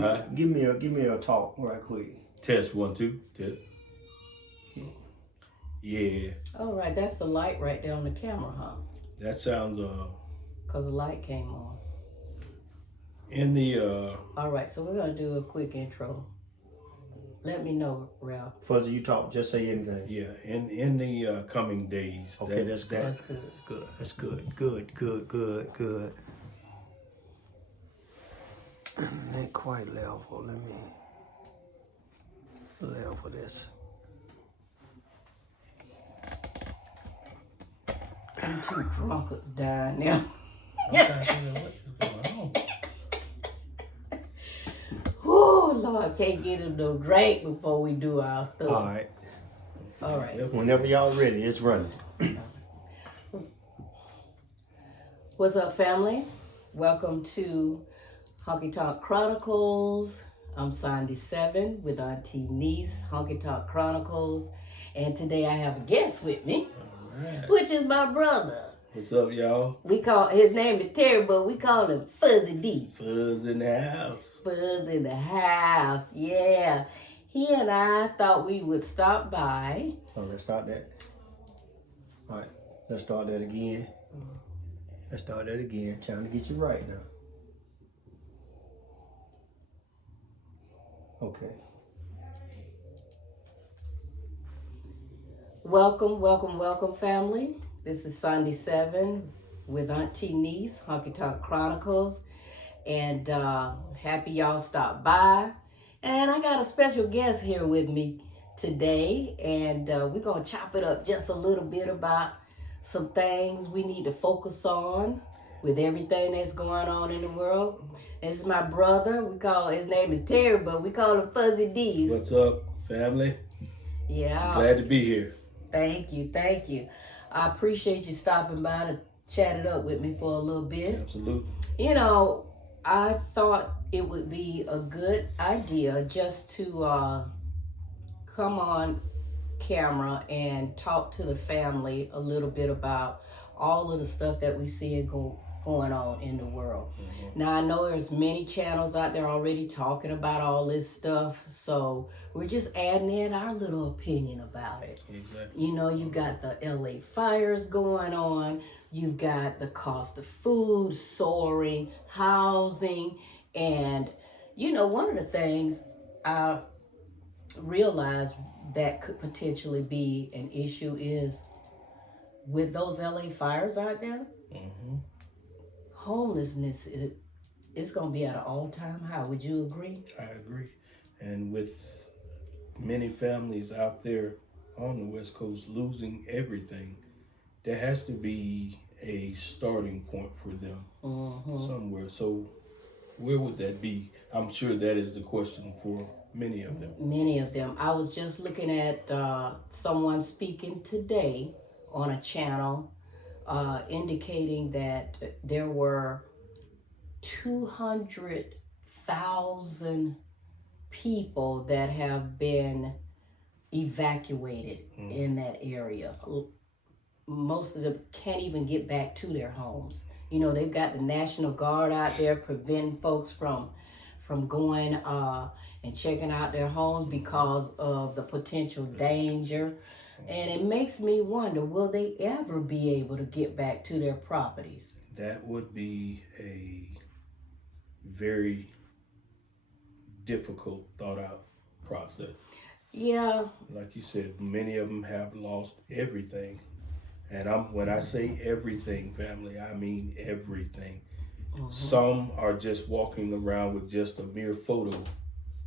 Hi. Give me a talk right quick. Test 1 2 test. Yeah. All right, that's the light right there on the camera, huh? That sounds Cause the light came on. in the All right, so we're gonna do a quick intro. Let me know, Ralph. Fuzzy, you talk. Just say anything. yeah in the coming days. Okay, that's good. That's good. Good. That's good. Good. Ain't quite level. Let me level this. Them two drunkards died now. I'm trying to figure out what is going on. Oh Lord, can't get him no drink before we do our stuff. All right. All right. Whenever y'all ready, it's running. What's up, family? Welcome to Honky Tonk Chronicles. I'm Sandy 7 with AN-T-NEES, Honky Tonk Chronicles. And today I have a guest with me, Alright. which is my brother. What's up, y'all? His name is Terry, but we call him Fuzzy D. Fuzz in the house. Fuzz in the house, yeah. He and I thought we would stop by. Oh, let's start that. All right. Let's start that again. Trying to get you right now. Okay. Welcome, family. This is Sandy 7 with AN-T-NEES, Honky Tonk Chronicles. And happy y'all stopped by. And I got a special guest here with me today. And we're going to chop it up just a little bit about some things we need to focus on with everything that's going on in the world. This is my brother. His name is Terry, but we call him Fuzzy D. What's up, family? Yeah. Glad to be here. Thank you. I appreciate you stopping by to chat it up with me for a little bit. Absolutely. You know, I thought it would be a good idea just to come on camera and talk to the family a little bit about all of the stuff that we see going on in the world. Mm-hmm. Now, I know there's many channels out there already talking about all this stuff, so we're just adding in our little opinion about it. Exactly. You know, you've got the LA fires going on, you've got the cost of food soaring, housing, and, you know, one of the things I realized that could potentially be an issue is with those LA fires out there, Mm-hmm. homelessness is going to be at an all-time high. Would you agree? I agree. And with many families out there on the West Coast losing everything, there has to be a starting point for them somewhere. So where would that be? I'm sure that is the question for many of them. Many of them. I was just looking at someone speaking today on a channel indicating that there were 200,000 people that have been evacuated in that area. Most of them can't even get back to their homes. You know, they've got the National Guard out there preventing folks from going and checking out their homes because of the potential danger. And it makes me wonder, will they ever be able to get back to their properties? That would be a very difficult, thought out process. Yeah. Like you said, many of them have lost everything. And when I say everything, family, I mean everything. Mm-hmm. Some are just walking around with just a mere photo,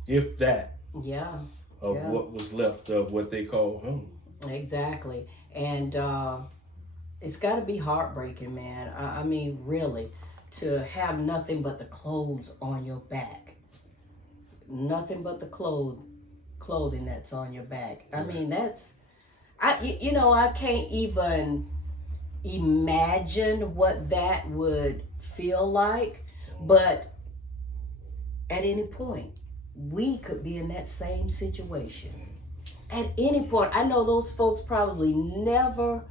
if that, of what was left of what they call home. Exactly. And it's got to be heartbreaking, man. I mean, really, to have nothing but the clothes on your back. Nothing but the clothing that's on your back. I mean, I can't even imagine what that would feel like. But at any point, we could be in that same situation. At any point, I know those folks probably never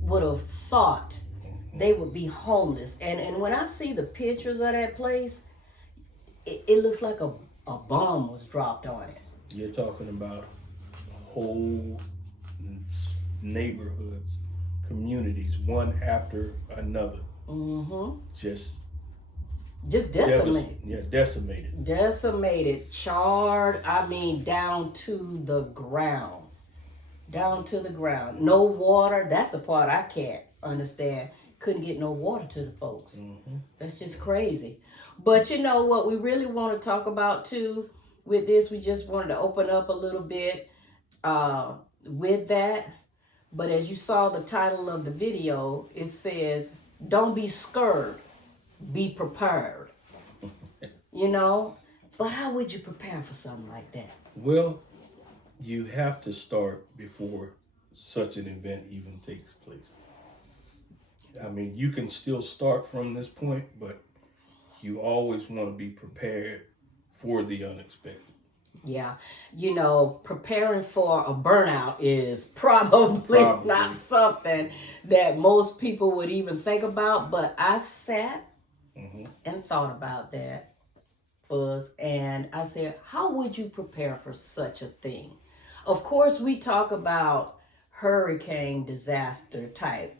would have thought they would be homeless. And when I see the pictures of that place, it looks like a bomb was dropped on it. You're talking about whole neighborhoods, communities, one after another, Mm-hmm. just Just decimated. decimated. Decimated, charred, I mean, down to the ground. Down to the ground. No water. That's the part I can't understand. Couldn't get no water to the folks. Mm-hmm. That's just crazy. But you know what we really want to talk about too with this? We just wanted to open up a little bit uh, with that. But as you saw the title of the video, it says, don't be scared, be prepared. You know? But how would you prepare for something like that? Well, you have to start before such an event even takes place. I mean, you can still start from this point, but you always want to be prepared for the unexpected. Yeah, you know, preparing for a burnout is probably not something that most people would even think about. But I sat and thought about that, Fuzz, and I said, how would you prepare for such a thing? Of course, we talk about hurricane disaster type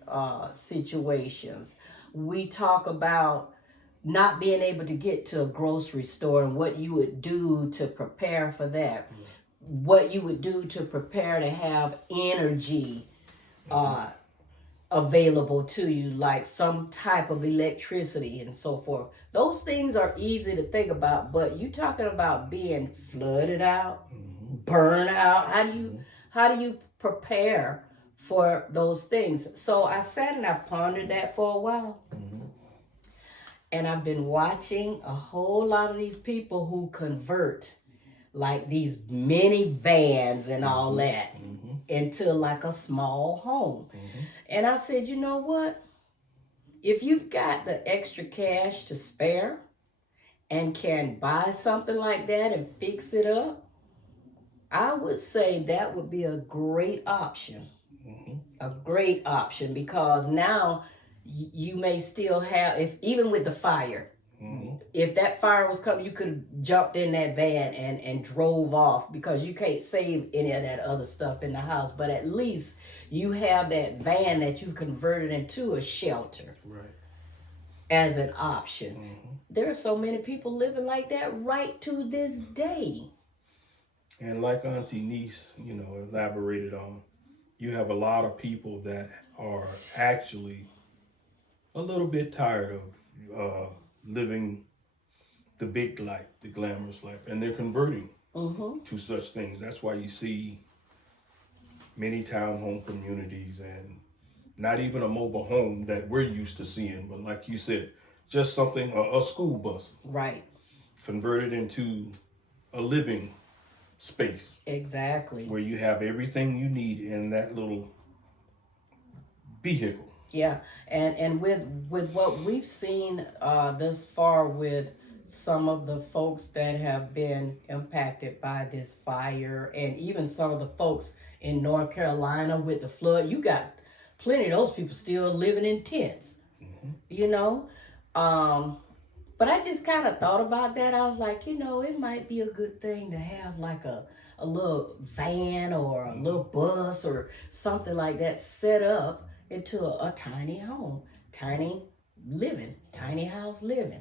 situations. We talk about not being able to get to a grocery store and what you would do to prepare for that, what you would do to prepare to have energy available to you, like some type of electricity and so forth. Those things are easy to think about, but you talking about being flooded out, burn out. How do you prepare for those things? So I sat and I pondered that for a while. And I've been watching a whole lot of these people who convert like these minivans and all that into like a small home. And I said, you know what? If you've got the extra cash to spare and can buy something like that and fix it up, I would say that would be a great option. A great option, because now you may still have, if even with the fire, if that fire was coming, you could have jumped in that van and drove off, because you can't save any of that other stuff in the house. But at least you have that van that you've converted into a shelter as an option. There are so many people living like that right to this day. And like Auntie-NEES, elaborated on, you have a lot of people that are actually a little bit tired of living the big life, the glamorous life, and they're converting to such things. That's why you see many townhome communities, and not even a mobile home that we're used to seeing, but like you said, just something, a school bus. Right. Converted into a living space. Exactly. Where you have everything you need in that little vehicle. Yeah, and with what we've seen thus far with some of the folks that have been impacted by this fire, and even some of the folks in North Carolina with the flood, you got plenty of those people still living in tents, you know. But I just kind of thought about that. I was like, it might be a good thing to have like a little van or a little bus or something like that set up into a tiny home, tiny living, tiny house living,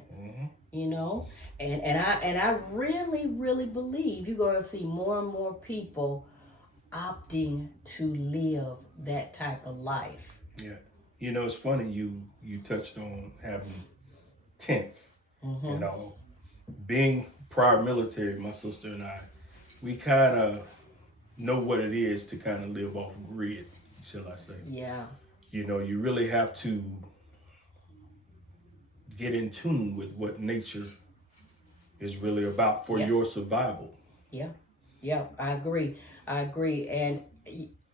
and I really believe you're going to see more and more people opting to live that type of life. Yeah, it's funny you touched on having tents. Being prior military, my sister and I, we kind of know what it is to kind of live off grid, shall I say. Yeah. You really have to get in tune with what nature is really about for your survival. Yeah, I agree. And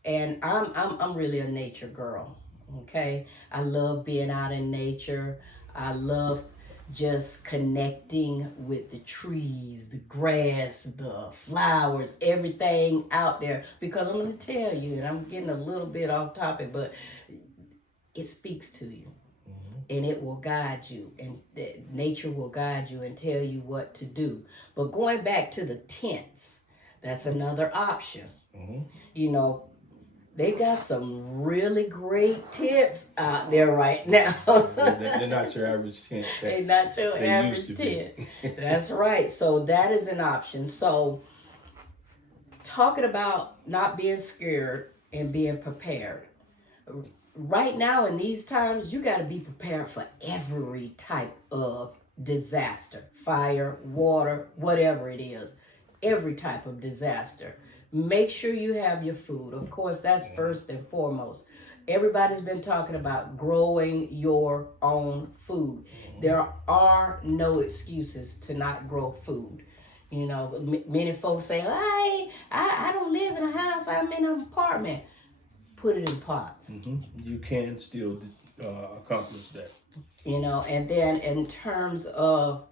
I'm really a nature girl. Okay, I love being out in nature. I love just connecting with the trees, the grass, the flowers, everything out there. Because I'm going to tell you, and I'm getting a little bit off topic, but it speaks to you. and it will guide you, and nature will guide you and tell you what to do. But going back to the tents, that's another option. You know, they got some really great tents out there right now. They're not your average tent. They're not your average tent. That's right. So that is an option. So talking about not being scared and being prepared. Right now in these times, you got to be prepared for every type of disaster, fire, water, whatever it is, every type of disaster. Make sure you have your food. Of course, that's first and foremost. Everybody's been talking about growing your own food. There are no excuses to not grow food. You know, many folks say, I don't live in a house, I'm in an apartment. Put it in pots. You can still accomplish that. You know, and then in terms of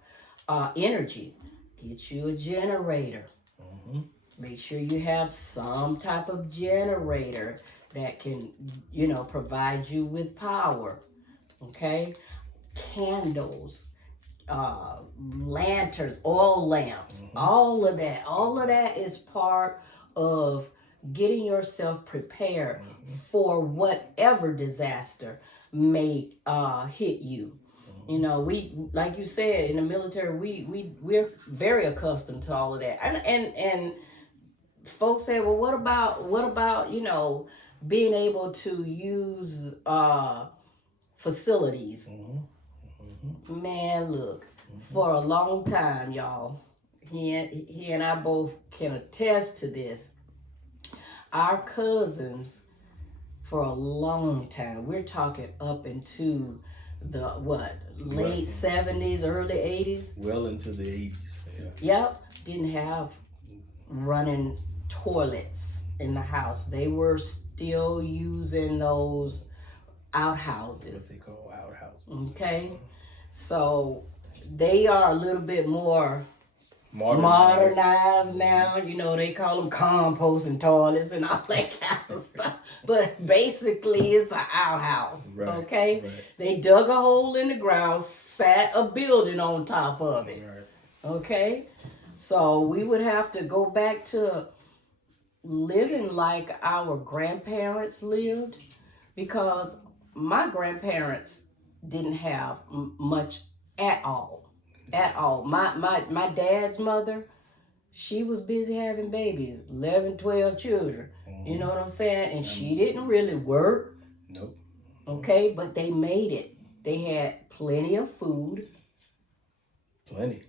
energy, get you a generator. Make sure you have some type of generator that can, you know, provide you with power. Okay? Candles, lanterns, oil lamps, all of that is part of getting yourself prepared for whatever disaster may hit you. You know, we, like you said, in the military, we're very accustomed to all of that, and folks say, well, what about you know, being able to use facilities? Man, look, for a long time, y'all, he and I both can attest to this. Our cousins, for a long time, we're talking up into the late 70s, early 80s. Well into the 80s. Yep, didn't have running toilets in the house. They were still using those outhouses. What they call outhouses. Okay, so they are a little bit more modernized now. You know, they call them composting toilets and all that kind of stuff. But basically, it's an outhouse. Right, okay, right. They dug a hole in the ground, sat a building on top of it. Right. Okay, so we would have to go back to living like our grandparents lived, because my grandparents didn't have much at all. My dad's mother, she was busy having babies, 11, 12 children. You know what I'm saying? And she didn't really work. Nope. Okay, but they made it. They had plenty of food. Plenty.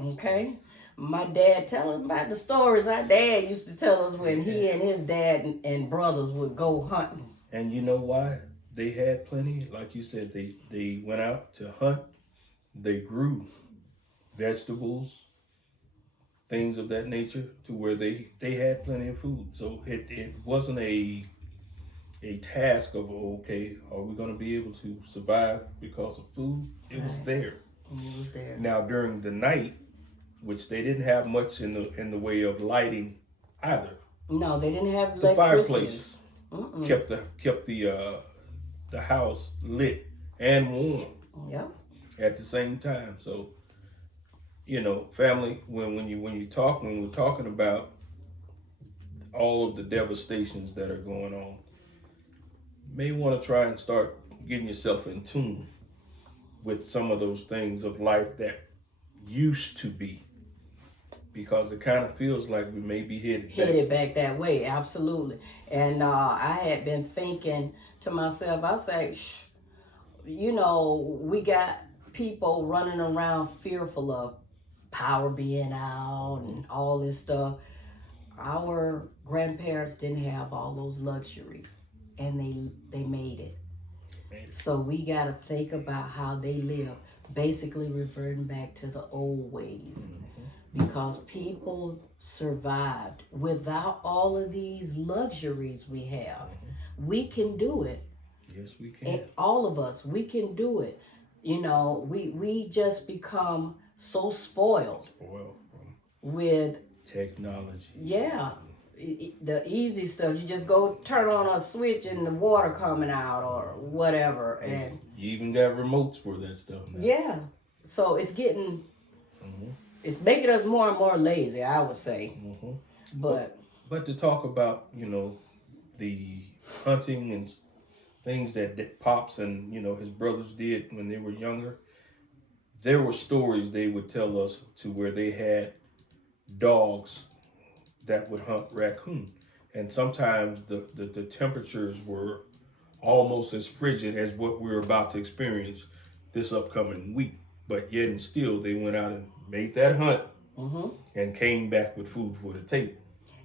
Okay. My dad, tell us about the stories our dad used to tell us when he and his dad and brothers would go hunting. And you know why they had plenty? Like you said, they went out to hunt. They grew vegetables, things of that nature, to where they had plenty of food. So it wasn't a task of, okay, are we going to be able to survive because of food? It was there. It was there. Now during the night, which they didn't have much in the way of lighting either. No, they didn't have the electricity. Fireplace kept the house lit and warm. Yep. At the same time. So, you know, family, when we're talking about all of the devastations that are going on, you may want to try and start getting yourself in tune with some of those things of life that used to be, because it kind of feels like we may be headed back that way. Absolutely. And I had been thinking to myself, I say, you know, we got people running around fearful of power being out and all this stuff. Our grandparents didn't have all those luxuries, and they made it. So we got to think about how they live, basically reverting back to the old ways, because people survived without all of these luxuries we have. We can do it. Yes, we can. And all of us, we can do it. You know, we just become so spoiled with technology. Yeah, the easy stuff. You just go turn on a switch and the water coming out or whatever. And you even got remotes for that stuff now. Yeah. So it's getting, it's making us more and more lazy, I would say. But to talk about, the hunting and things that Pops and, his brothers did when they were younger, there were stories they would tell us to where they had dogs that would hunt raccoon. And sometimes the temperatures were almost as frigid as what we're about to experience this upcoming week. But yet and still, they went out and made that hunt and came back with food for the table.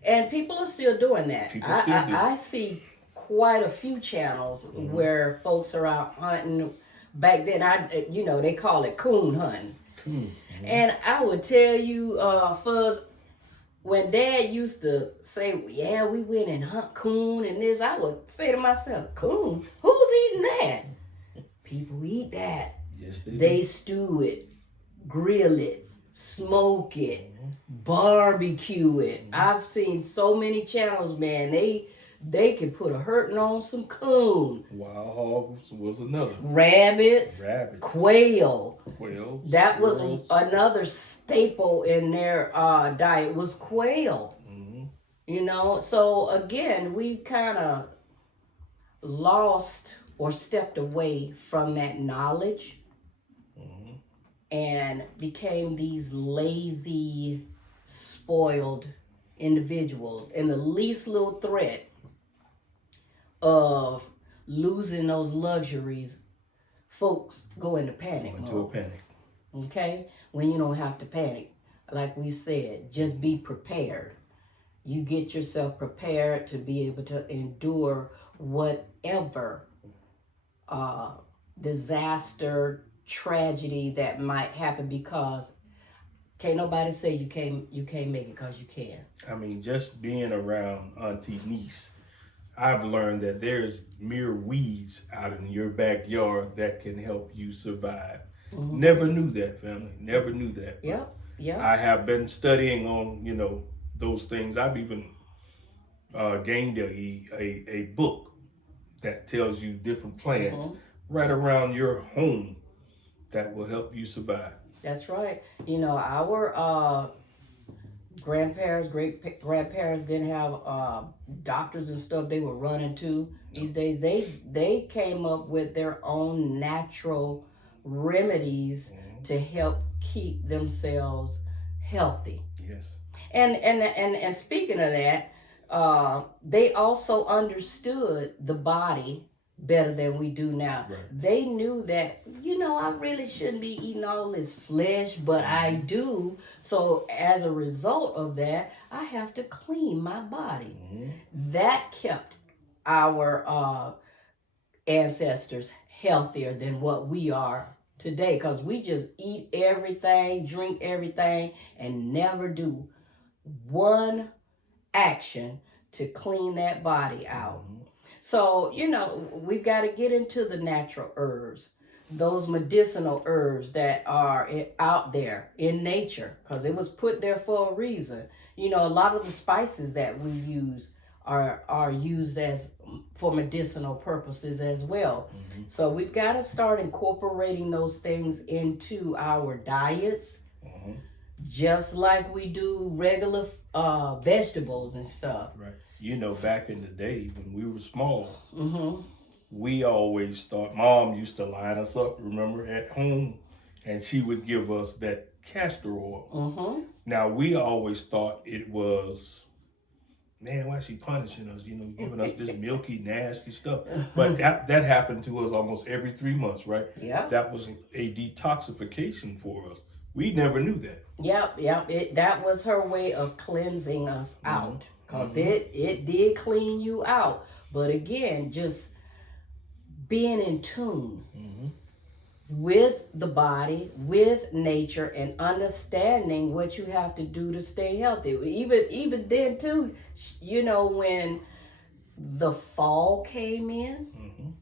And people are still doing that. I see quite a few channels where folks are out hunting. Back then, they call it coon hunting. And I would tell you, Fuzz, when Dad used to say, yeah, we went and hunt coon and this, I would say to myself, coon? Who's eating that? People eat that. Yes, they stew it, grill it, smoke it, barbecue it. I've seen so many channels, man. They can put a hurting on some coon. Wild hogs was another. Rabbits. Quail. That was squirrels. Another staple in their diet was quail. So again, we kind of lost or stepped away from that knowledge and became these lazy, spoiled individuals. And the least little threat of losing those luxuries, folks go into panic mode. Into a panic. Okay? When you don't have to panic. Like we said, just be prepared. You get yourself prepared to be able to endure whatever disaster, tragedy that might happen, because can't nobody say you can't make it, because you can. I mean, just being around AN-T-NEES, I've learned that there's mere weeds out in your backyard that can help you survive. Never knew that, family. Never knew that. Yep. I have been studying on, those things. I've even gained a book that tells you different plants right around your home that will help you survive. That's right. Our grandparents, great-grandparents didn't have doctors and stuff they were running to. These days, they came up with their own natural remedies to help keep themselves healthy. Yes. And speaking of that, they also understood the body better than we do now. Right. They knew that, I really shouldn't be eating all this flesh, but I do. So as a result of that, I have to clean my body. That kept our ancestors healthier than what we are today, because we just eat everything, drink everything, and never do one action to clean that body out. So, we've got to get into the natural herbs, those medicinal herbs that are out there in nature, because it was put there for a reason. A lot of the spices that we use are used for medicinal purposes as well. So we've got to start incorporating those things into our diets, just like we do regular vegetables and stuff. Right. Back in the day when we were small, we always thought, Mom used to line us up, remember, at home, and she would give us that castor oil. Now, we always thought it was, man, why is she punishing us, giving us this milky, nasty stuff. But that happened to us almost every 3 months, right? Yeah. That was a detoxification for us. We never knew that. Yep. That was her way of cleansing us out, because it did clean you out. But again, just being in tune with the body, with nature, and understanding what you have to do to stay healthy. Even then too, when the fall came in,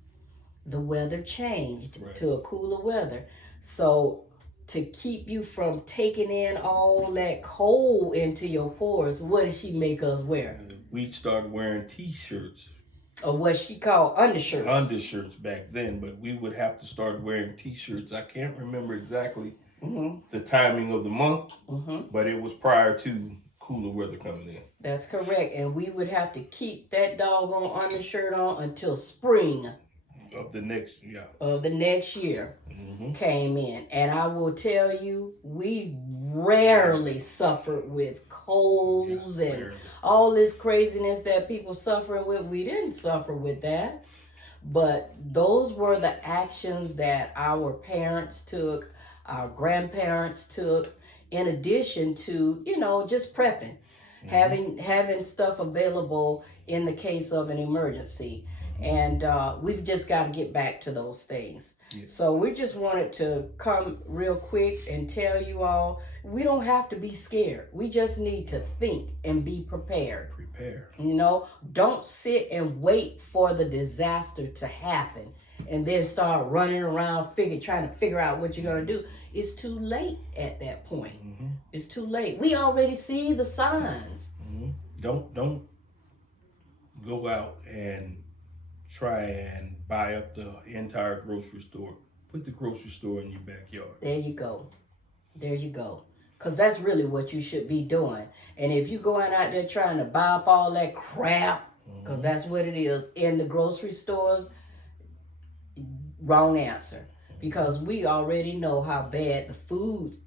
the weather changed to a cooler weather. So to keep you from taking in all that cold into your pores, what did she make us wear? We started wearing T-shirts. Or what she called undershirts. Undershirts back then, but we would have to start wearing T-shirts. I can't remember exactly the timing of the month, but it was prior to cooler weather coming in. That's correct. And we would have to keep that doggone undershirt on until spring of the next year came in. And I will tell you, we rarely suffered with colds and all this craziness that people suffering with. We didn't suffer with that. But those were the actions that our parents took, our grandparents took, in addition to, just prepping, having stuff available in the case of an emergency. And we've just got to get back to those things. Yes. So we just wanted to come real quick and tell you all, we don't have to be scared. We just need to think and be prepared. Don't sit and wait for the disaster to happen and then start running around trying to figure out what you're going to do. It's too late at that point. It's too late. We already see the signs. Don't go out and try and buy up the entire grocery store. Put the grocery store in your backyard. There you go. Because that's really what you should be doing. And if you're going out there trying to buy up all that crap, because that's what it is, in the grocery stores, wrong answer. Because we already know how bad the food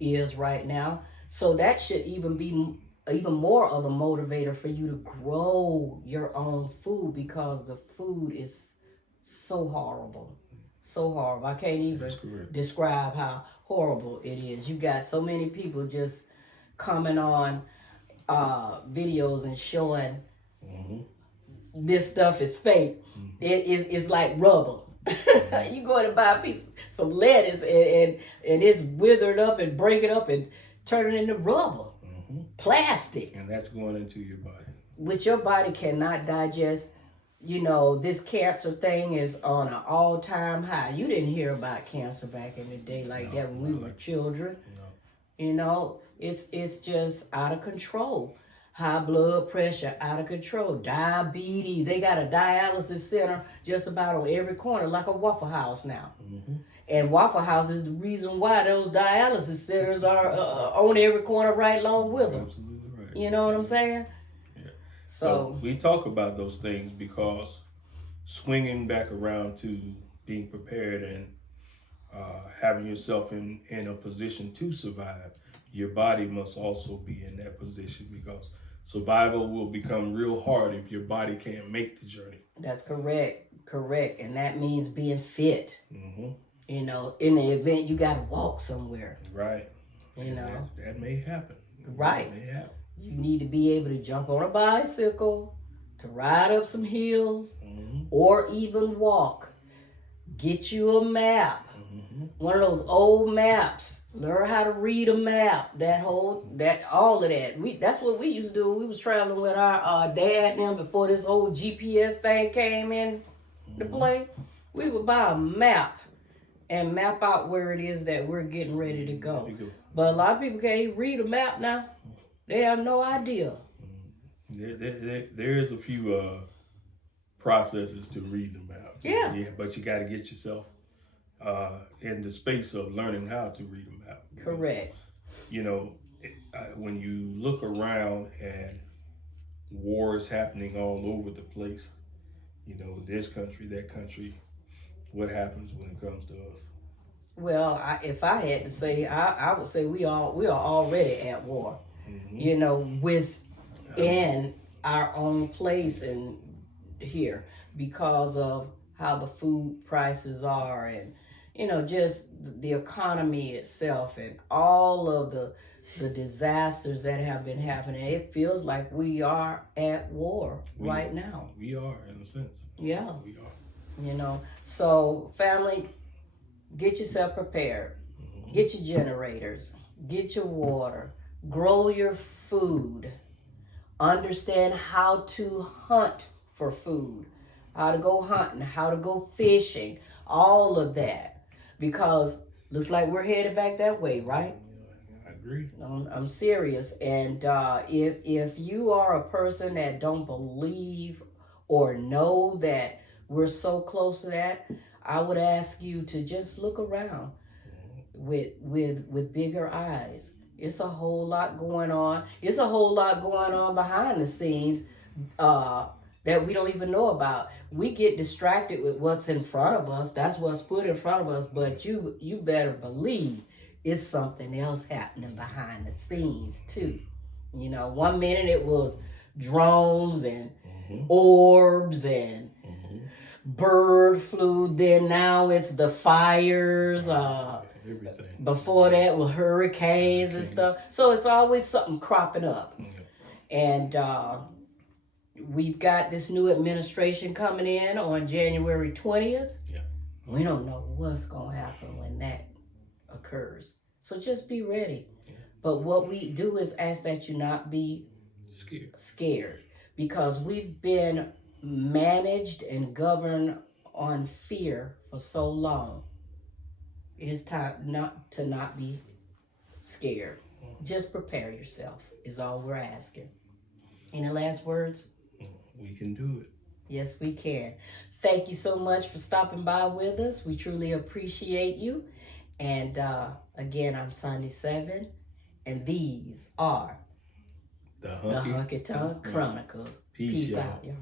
is right now. So that should even be even more of a motivator for you to grow your own food, because the food is so horrible. So horrible. I can't even describe how horrible it is. You got so many people just coming on videos and showing this stuff is fake. It's like rubber. You go to buy some lettuce and it's withered up and break it up and turn it into rubber. Plastic. And that's going into your body. Which your body cannot digest. This cancer thing is on an all-time high. You didn't hear about cancer back in the day that when we were children. It's just out of control. High blood pressure, out of control. Diabetes. They got a dialysis center just about on every corner, like a Waffle House now. And Waffle House is the reason why those dialysis centers are on every corner right along with them. Absolutely right. You know what I'm saying? Yeah. So we talk about those things because swinging back around to being prepared and having yourself in a position to survive, your body must also be in that position, because survival will become real hard if your body can't make the journey. That's correct. And that means being fit. In the event you got to walk somewhere. Right. That may happen. Right. You need to be able to jump on a bicycle, to ride up some hills, or even walk. Get you a map. One of those old maps. Learn how to read a map. All of that. That's what we used to do. We was traveling with our dad and them before this old GPS thing came in to play. We would buy a map and map out where it is that we're getting ready to go. But a lot of people can't even read a map now. They have no idea. There is a few processes to read the map. Yeah. But you got to get yourself in the space of learning how to read a map. Correct. When you look around and wars happening all over the place, this country, that country, what happens when it comes to us? Well, if I had to say, I would say we are already at war. Within our own place and here, because of how the food prices are, and just the economy itself, and all of the disasters that have been happening. It feels like we are at war right now. We are, in a sense. Yeah. We are. So family, get yourself prepared. Get your generators. Get your water. Grow your food. Understand how to hunt for food. How to go hunting. How to go fishing. All of that. Because Looks like we're headed back that way, right? I agree. I'm serious. And if you are a person that don't believe or know that we're so close to that, I would ask you to just look around with bigger eyes. It's a whole lot going on. It's a whole lot going on behind the scenes uh, that we don't even know about. We get distracted with what's in front of us. That's what's put in front of us. But you better believe it's something else happening behind the scenes too. You know, one minute it was drones and orbs and bird flu. Then now it's the fires. Everything. Before that was hurricanes and stuff. So it's always something cropping up. And we've got this new administration coming in on January 20th. Yeah. We don't know what's going to happen when that occurs. So just be ready. Yeah. But what we do is ask that you not be scared because we've been managed and governed on fear for so long. It is time not to be scared. Just prepare yourself is all we're asking. Any last words? We can do it. Yes, we can. Thank you so much for stopping by with us. We truly appreciate you. And again, I'm Sunday 7, and these are The Honky Tonk Chronicles. Peace out, y'all.